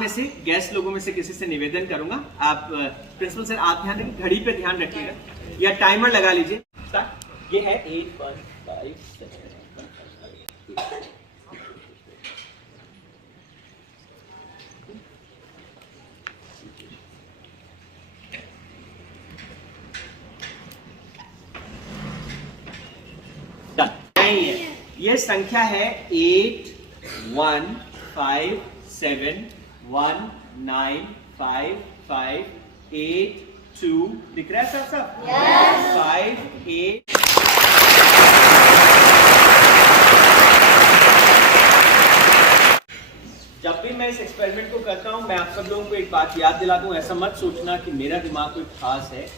में से गैस लोगों में से किसी से निवेदन करूंगा, आप प्रिंसिपल सर आप ध्यान रखिए, घड़ी पे ध्यान रखिएगा या टाइमर लगा लीजिए। ये है 8 1 5 7 नहीं है, ये संख्या है 8 1 5 7 1 9 5 5 8 2 दिख रहा है सर सब? yes. 5 8 जब भी मैं इस एक्सपेरिमेंट को करता हूं मैं आप सब लोगों को एक बात याद दिला दूं, ऐसा मत सोचना कि मेरा दिमाग कोई खास है,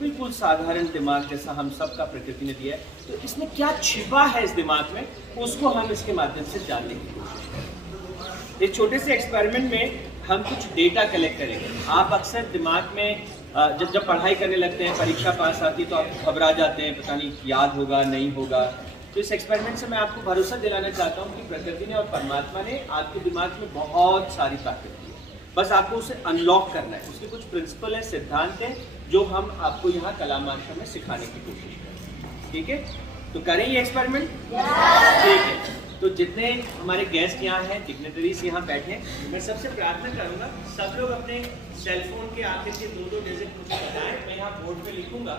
बिल्कुल साधारण दिमाग जैसा हम सब का प्रकृति ने दिया है। तो इसमें क्या छिपा है इस दिमाग में, उसको हम इसके माध्यम से जानने की कोशिश करेंगे। इस छोटे से एक्सपेरिमेंट में हम कुछ डेटा कलेक्ट करेंगे। आप अक्सर दिमाग में जब पढ़ाई करने लगते हैं, परीक्षा पास आती है तो आप घबरा जाते हैं, पता नहीं याद होगा नहीं होगा। तो इस एक्सपेरिमेंट से मैं आपको भरोसा दिलाना चाहता हूँ कि प्रकृति ने और परमात्मा ने आपके दिमाग में बहुत सारी ताकत दी है, बस आपको उसे अनलॉक करना है। उसके कुछ प्रिंसिपल है, सिद्धांत है जो हम आपको यहाँ कलामार्षण में सिखाने की कोशिश करें। ठीक है, तो करें ये एक्सपेरिमेंट? ठीक है, तो जितने हमारे गेस्ट यहाँ हैं, डिग्नेटरीज यहाँ बैठे हैं, मैं सबसे प्रार्थना करूँगा सब लोग अपने सेलफोन के आखिर के 2-2 डिजिट मुझे बताएं, मैं यहाँ बोर्ड पे लिखूंगा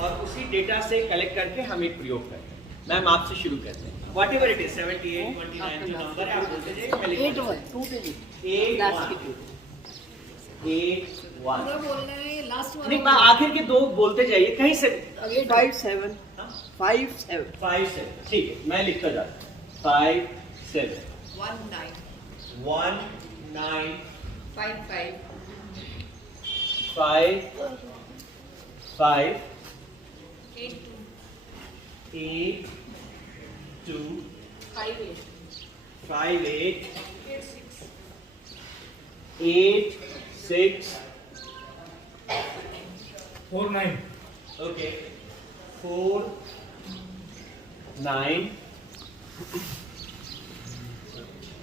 और उसी डेटा से कलेक्ट करके हम एक प्रयोग करें। मैम आपसे शुरू करते हैं। वॉट एवर इट इज 78 29 जो नंबर है आप बोलते जाइए, मैं लिखूंगा 8 1 नहीं, आखिर के 2 बोलते जाइए कहीं से। 5 7 5 7 5 7 ठीक है, मैं लिखता जाता हूँ। 5 7 1 9 1 9 5 5 5 5 8 2 8 2 5 8 5 8 8 6 8 6 4 9 okay 4 9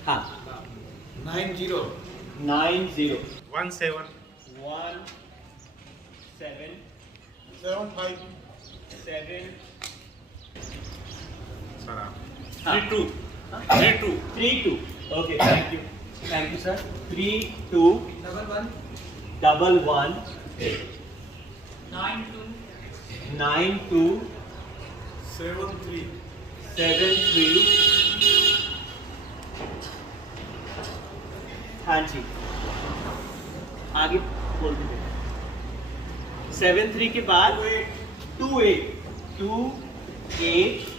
हाँ 9 0 9 0 1 7 1 7 7 5 7 Sara हाँ 3 2 3 2 3 2 okay thank you sir 3 2 1 1 9 2 9 2 7 3 7 3 हाँ जी आगे बोल दीजिए। 7 3 के बाद 2 8 2 8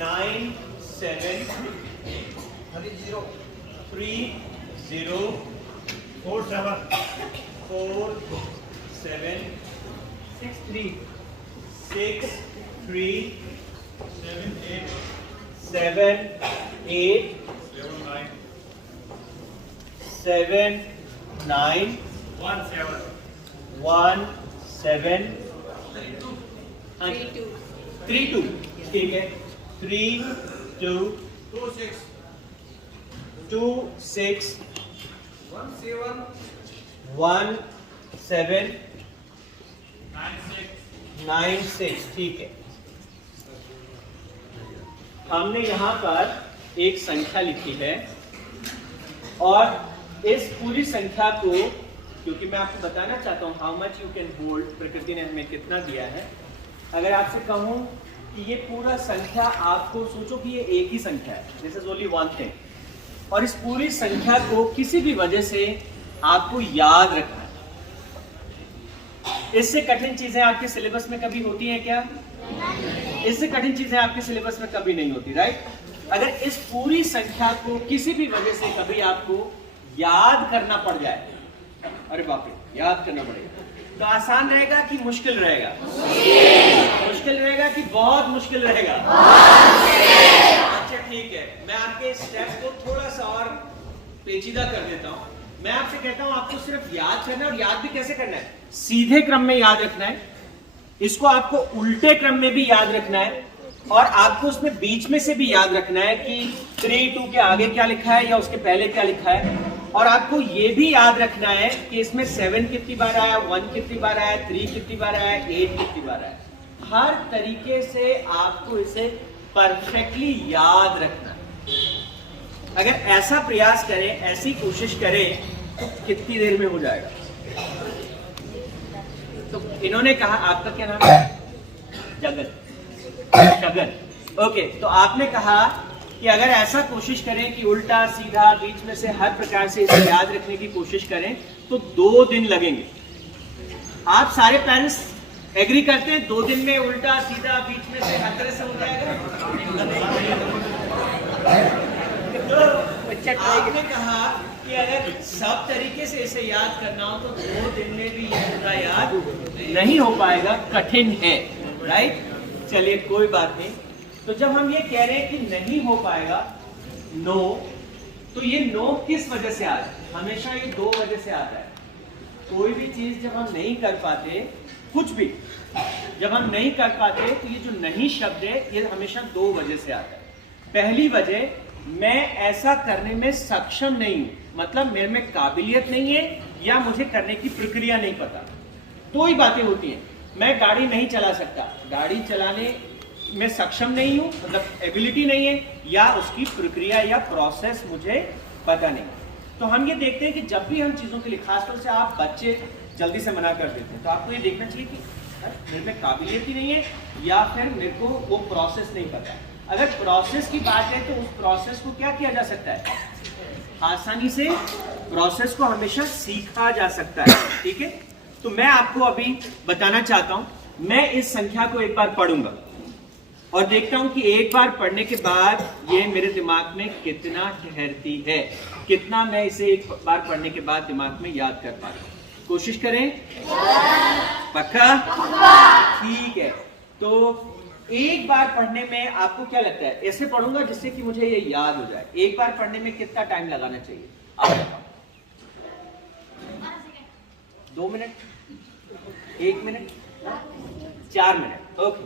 9 7 3 0 4 7 4 7 6 3 6 3 7 8 7 8 7 9 7 9 1 7 1 7 3 2 3 2 ठीक है 3 2 2 6 2 6 1 7 1 7 9 6 9 6 ठीक है। हमने यहाँ पर एक संख्या लिखी है और इस पूरी संख्या को, क्योंकि मैं आपको बताना चाहता हूँ how much you can hold, प्रकृति ने हमें कितना दिया है। अगर आपसे कहूँ कि ये पूरा संख्या, आपको सोचो कि ये एक ही संख्या है, this is only one thing, और इस पूरी संख्या को किसी भी वजह से आपको याद रखना है। इससे कठिन चीजें आपके सिलेबस में कभी होती हैं क्या? इससे कठिन चीजें आपके सिलेबस में कभी नहीं होती, राइट? अगर इस पूरी संख्या को किसी भी वजह से कभी आपको याद करना पड़ जाए, अरे बाप रे, याद करना पड़ेगा, तो आसान रहेगा कि मुश्किल रहेगा? मुश्किल रहेगा कि बहुत मुश्किल रहेगा? अच्छा ठीक है, मैं आपके स्टेप को थोड़ा सा और पेचीदा कर देता हूँ। मैं आपसे कहता हूँ आपको सिर्फ याद करना है, और याद भी कैसे करना है? सीधे क्रम में याद रखना है, इसको आपको उल्टे क्रम में भी याद रखना है, और आपको उसमें बीच में से भी याद रखना है कि 3 2 के आगे क्या लिखा है या उसके पहले क्या लिखा है। और आपको ये भी याद रखना है कि इसमें 7 कितनी बार आया, 1 कितनी बार आया, 3 कितनी बार आया, 8 कितनी बार आया। हर तरीके से आपको इसे परफेक्टली याद रखना है। अगर ऐसा प्रयास करें, ऐसी कोशिश करें, तो कितनी देर में हो जाएगा। तो इन्होंने कहा, आपका क्या नाम है? जगत, शगन। ओके, तो आपने कहा कि अगर ऐसा कोशिश करें कि उल्टा सीधा बीच में से हर प्रकार से इसे याद रखने की कोशिश करें तो 2 दिन लगेंगे। आप सारे पेरेंट्स एग्री करते हैं 2 दिन में उल्टा सीधा बीच में से हर तरह से हो जाएगा? तो आपने कहा कि अगर सब तरीके से इसे याद करना हो तो 2 दिन में भी ये पूरा याद नहीं हो पाएगा, कठिन है, राइट? चलिए कोई बात नहीं। तो जब हम ये कह रहे हैं कि नहीं हो पाएगा, नो, तो ये नो किस वजह से आता है? हमेशा ये 2 वजह से आता है। कोई भी चीज जब हम नहीं कर पाते, कुछ भी जब हम नहीं कर पाते, तो ये जो नहीं शब्द है ये हमेशा 2 वजह से आता है। पहली वजह, मैं ऐसा करने में सक्षम नहीं हूं, मतलब मेरे में काबिलियत नहीं है या मुझे करने की प्रक्रिया नहीं पता। 2 ही बातें होती हैं। मैं गाड़ी नहीं चला सकता, गाड़ी चलाने में सक्षम नहीं हूं, मतलब एबिलिटी नहीं है, या उसकी प्रक्रिया या प्रोसेस मुझे पता नहीं। तो हम ये देखते हैं कि जब भी हम चीजों के लिए, खासतौर से आप बच्चे जल्दी से मना कर देते हैं, तो आपको ये देखना चाहिए कि मेरे में काबिलियत ही नहीं है या फिर मेरे को वो प्रोसेस नहीं पता। अगर प्रोसेस की बात है तो उस प्रोसेस को क्या किया जा सकता है? आसानी से प्रोसेस को हमेशा सीखा जा सकता है, ठीक है? तो मैं आपको अभी बताना चाहता हूं, मैं इस संख्या को एक बार पढ़ूंगा और देखता हूं कि एक बार पढ़ने के बाद ये मेरे दिमाग में कितना ठहरती है, कितना मैं इसे एक बार पढ़ने के बाद दिमाग में याद कर पा रहा हूं। कोशिश करें? पक्का? ठीक है। तो एक बार पढ़ने में आपको क्या लगता है? ऐसे पढ़ूंगा जिससे कि मुझे ये याद हो जाए। एक बार पढ़ने में कितना टाइम लगाना चाहिए? 2 मिनट, 1 मिनट, 4 मिनट। ओके,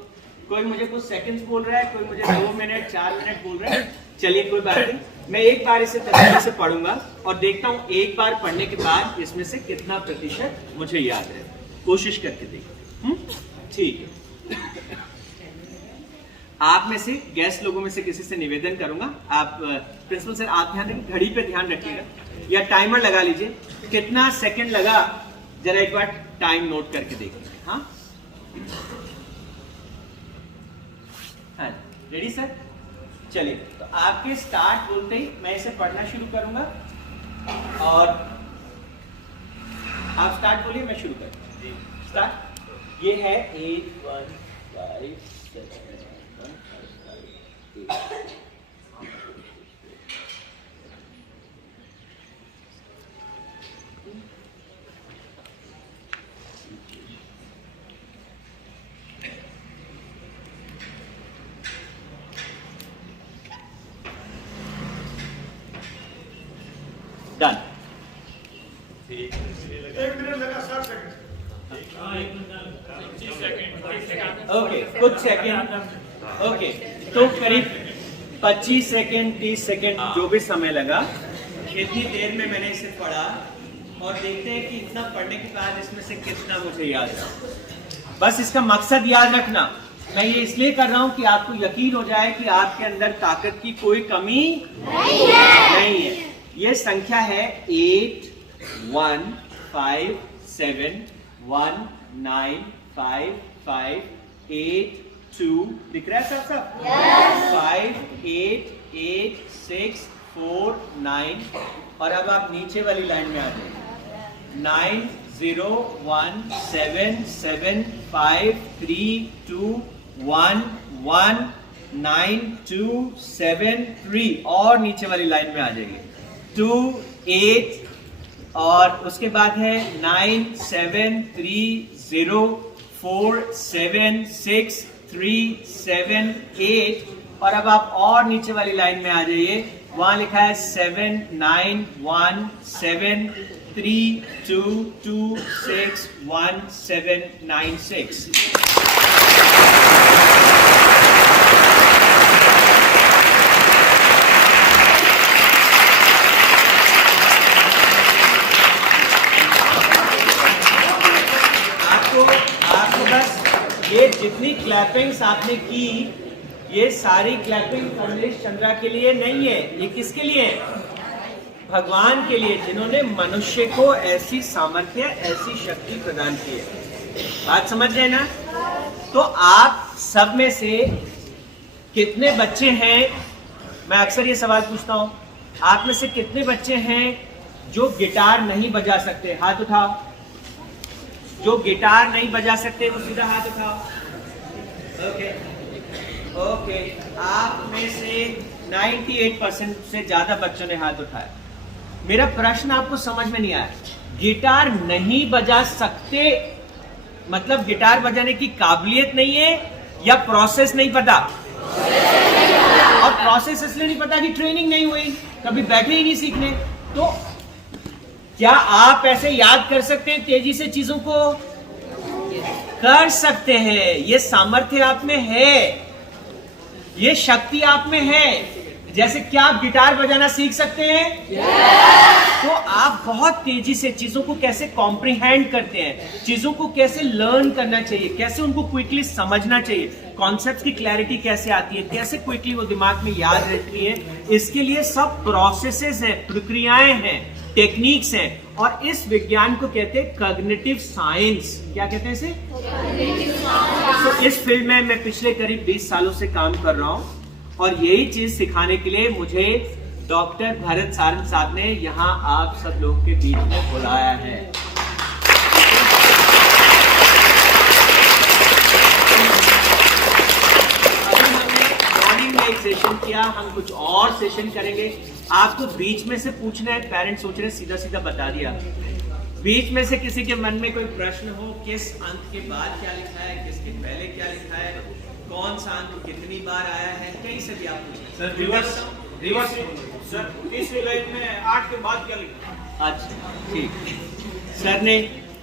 कोई मुझे कुछ सेकंड्स बोल रहा है, कोई मुझे 2 मिनट, 4 मिनट बोल रहा है। चलिए कोई बात नहीं, मैं एक बार इसे तरीके से पढ़ूंगा और देखता हूं एक बार पढ़ने के बाद इसमें से कितना प्रतिशत मुझे याद है। कोशिश करके देखते। ठीक है। आप में से गेस्ट लोगों में से किसी से निवेदन करूंगा, आप प्रिंसिपल सर आप ध्यान रखिए, घड़ी पे ध्यान रखिएगा या टाइमर लगा लीजिए। कितना सेकंड लगा जरा एक बार टाइम नोट करके देखिए। हाँ हाँ, रेडी सर? चलिए, तो आपके स्टार्ट बोलते ही मैं इसे पढ़ना शुरू करूंगा और आप स्टार्ट बोलिए, मैं शुरू करूंगा। स्टार्ट। ये है 8 1 5 7 1 5 8। डन। एक मिनट लगा, 60 सेकंड। ओके, कुछ सेकंड। ओके, तो करीब 25 सेकंड 30 सेकंड जो भी समय लगा, इतनी देर में मैंने इसे पढ़ा और देखते हैं कि इतना पढ़ने के बाद इसमें से कितना मुझे याद है। बस इसका मकसद याद रखना। मैं ये इसलिए कर रहा हूं कि आपको यकीन हो जाए कि आपके अंदर ताकत की कोई कमी नहीं है। ये संख्या है 8 1 5 7 1 9 5 5 8 2, दिख रहा है सब सब? 5 8 8 6 4 9। और अब आप नीचे वाली लाइन में आ जाइए। 9 0 1 7 7 5 3 2 1 1 9 2 7 3 और नीचे वाली लाइन में आ जाइए। 2 8 और उसके बाद है 9 7 3 0 4 7 6 3 7 8 और अब आप और नीचे वाली लाइन में आ जाइए। वहां लिखा है 7 9 1 7 3 2 2 6 1 7 9 6। जितनी क्लैपिंग्स आपने की, ये सारी क्लैपिंग कमलेश चंद्रा के लिए नहीं है, ये किसके लिए है? भगवान के लिए, जिन्होंने मनुष्य को ऐसी सामर्थ्य, ऐसी शक्ति प्रदान की है। बात समझ रहे ना? तो आप सब में से कितने बच्चे हैं, मैं अक्सर ये सवाल पूछता हूं, आप में से कितने बच्चे हैं जो गिटार नहीं बजा सकते? हाथ उठाओ। जो गिटार नहीं बजा सकते वो सीधा हाथ उठाओ। ओके ओके, आप में से 98% से ज्यादा बच्चों ने हाथ उठाया। मेरा प्रश्न आपको समझ में नहीं आया। गिटार नहीं बजा सकते मतलब गिटार बजाने की काबिलियत नहीं है या प्रोसेस नहीं पता? और प्रोसेस इसलिए नहीं पता कि ट्रेनिंग नहीं हुई, कभी बैठे ही नहीं सीखने। तो क्या आप ऐसे याद कर सकते हैं तेजी से चीजों को? कर सकते हैं। ये सामर्थ्य आप में है, ये शक्ति आप में है। जैसे क्या आप गिटार बजाना सीख सकते हैं? तो आप बहुत तेजी से चीजों को कैसे कॉम्प्रिहेंड करते हैं, चीजों को कैसे लर्न करना चाहिए, कैसे उनको क्विकली समझना चाहिए, कॉन्सेप्ट्स की क्लैरिटी कैसे आती है, कैसे क्विकली वो दिमाग में याद रहती है, इसके लिए सब प्रोसेसेस हैं, प्रक्रियाएं हैं, टेक्निक्स हैं। और इस विज्ञान को कहते हैं कॉग्निटिव साइंस। क्या कहते हैं इसे? तो इस फील्ड में मैं पिछले करीब 20 सालों से काम कर रहा हूं और यही चीज सिखाने के लिए मुझे डॉक्टर भरत सारंग साहब ने यहाँ आप सब लोगों के बीच में बुलाया है। अभी हमने मॉर्निंग में एक सेशन किया, हम कुछ और सेशन करेंगे। आपको बीच में से पूछना है, पेरेंट्स सोच रहे हैं सीधा सीधा बता दिया। बीच में से किसी के मन में कोई प्रश्न हो, किस अंक के बाद क्या लिखा है, किसके पहले क्या लिखा है, कौन सा अंक कितनी बार आया है, कहीं से भी आप पूछें। सर रिवर्स सर, तीसरी लाइन में 8 के बाद क्या लिखा? अच्छा ठीक।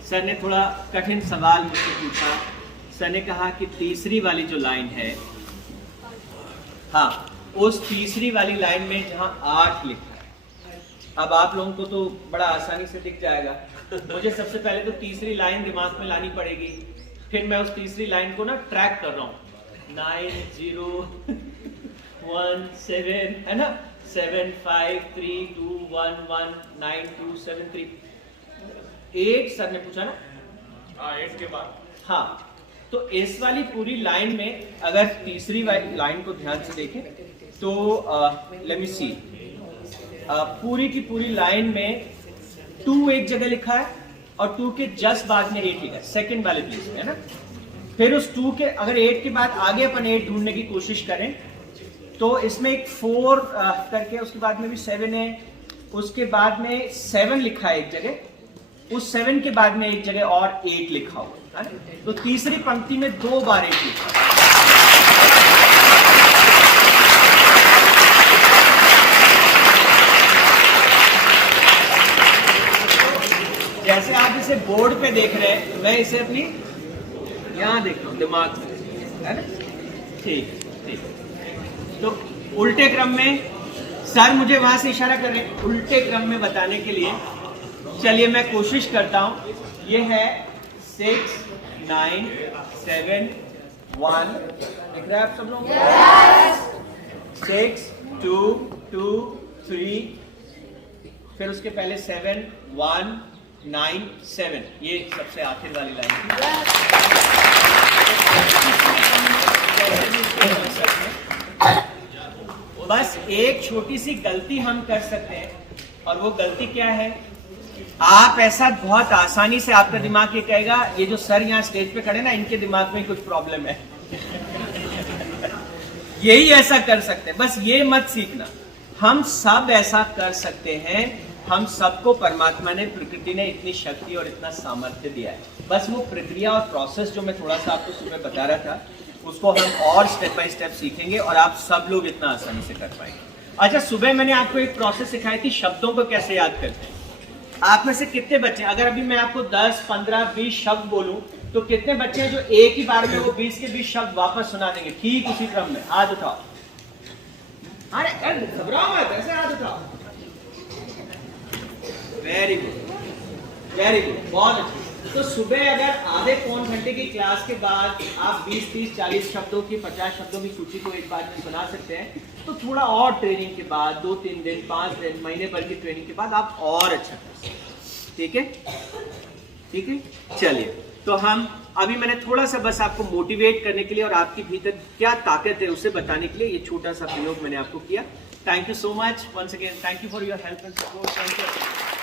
सर ने थोड़ा कठिन सवाल मुझसे पूछा। सर ने कहा कि तीसरी वाली जो लाइन है, हाँ, उस तीसरी वाली लाइन में जहां 8 लिखा है, अब आप लोगों को तो बड़ा आसानी से दिख जाएगा। मुझे सबसे पहले तो तीसरी लाइन दिमाग में लानी पड़ेगी, फिर मैं उस तीसरी लाइन को ना ट्रैक कर रहा हूँ। 9 0 1 7 है ना, 7 5 3 2 1 1 9 2 7 3 8 सर ने पूछा ना? हाँ, 8 के बाद। हाँ, तो इस वाली पूरी लाइन में अगर तीसरी वाली लाइन को ध्यान से देखें तो लेट मी सी, पूरी की पूरी लाइन में 2 एक जगह लिखा है और 2 के जस्ट बाद में 8 लिखा है, सेकंड वाले प्लेस में है ना। फिर उस 2 के अगर 8 के बाद आगे अपन 8 ढूंढने की कोशिश करें तो इसमें एक 4 करके, उसके बाद में भी 7 है, उसके बाद में 7 लिखा है एक जगह, उस 7 के बाद में एक जगह और 8 लिखा हुआ है। तो तीसरी पंक्ति में 2 बार 8 लिखा है। जैसे आप इसे बोर्ड पे देख रहे हैं, मैं इसे अपनी यहां देख रहा हूं दिमाग में, है ना? ठीक ठीक। तो उल्टे क्रम में सर मुझे वहां से इशारा कर रहे हैं उल्टे क्रम में बताने के लिए। चलिए मैं कोशिश करता हूं। ये है 6 9 7 1, दिख रहा है आप सब लोग? 6 2 2 3, फिर उसके पहले 7 1 9 7, ये सबसे आखिर वाली लाइन। बस एक छोटी सी गलती हम कर सकते हैं और वो गलती क्या है? आप ऐसा बहुत आसानी से, आपका दिमाग ये कहेगा ये जो सर यहाँ स्टेज पे खड़े ना, इनके दिमाग में कुछ प्रॉब्लम है। यही ऐसा कर सकते हैं, बस ये मत सीखना। हम सब ऐसा कर सकते हैं। हम सबको परमात्मा ने, प्रकृति ने इतनी शक्ति और इतना सामर्थ्य दिया है। बस वो प्रक्रिया और प्रोसेस जो मैं थोड़ा सा आपको सुबह बता रहा था, उसको हम और स्टेप बाय स्टेप सीखेंगे और आप सब लोग इतना आसानी से कर पाएंगे। अच्छा, सुबह मैंने आपको एक प्रोसेस सिखाई थी शब्दों को कैसे याद करते हैं। आप में से कितने बच्चे, अगर अभी मैं आपको 10 15 20 शब्द बोलूं तो कितने बच्चे हैं जो एक ही बार में वो 20 के 20 शब्द वापस सुना देंगे ठीक उसी क्रम में? हाथ उठाओ। अरे घबराओ मत, ऐसे हाथ उठाओ। वेरी गुड, बहुत अच्छी। तो सुबह अगर आधे पौन घंटे की क्लास के बाद आप 20, 30, 40 शब्दों की 50 शब्दों की सूची को एक बार में बना सकते हैं, तो थोड़ा और ट्रेनिंग के बाद 2-3 दिन 5 दिन महीने भर की ट्रेनिंग के बाद आप और अच्छा कर सकते हैं। ठीक है, ठीक है, चलिए। तो हम अभी मैंने थोड़ा सा बस आपको मोटिवेट करने के लिए और आपके भीतर क्या ताकत है उसे बताने के लिए ये छोटा सा प्रयोग मैंने आपको किया। Thank you so much once again, thank you for your help and support, thank you.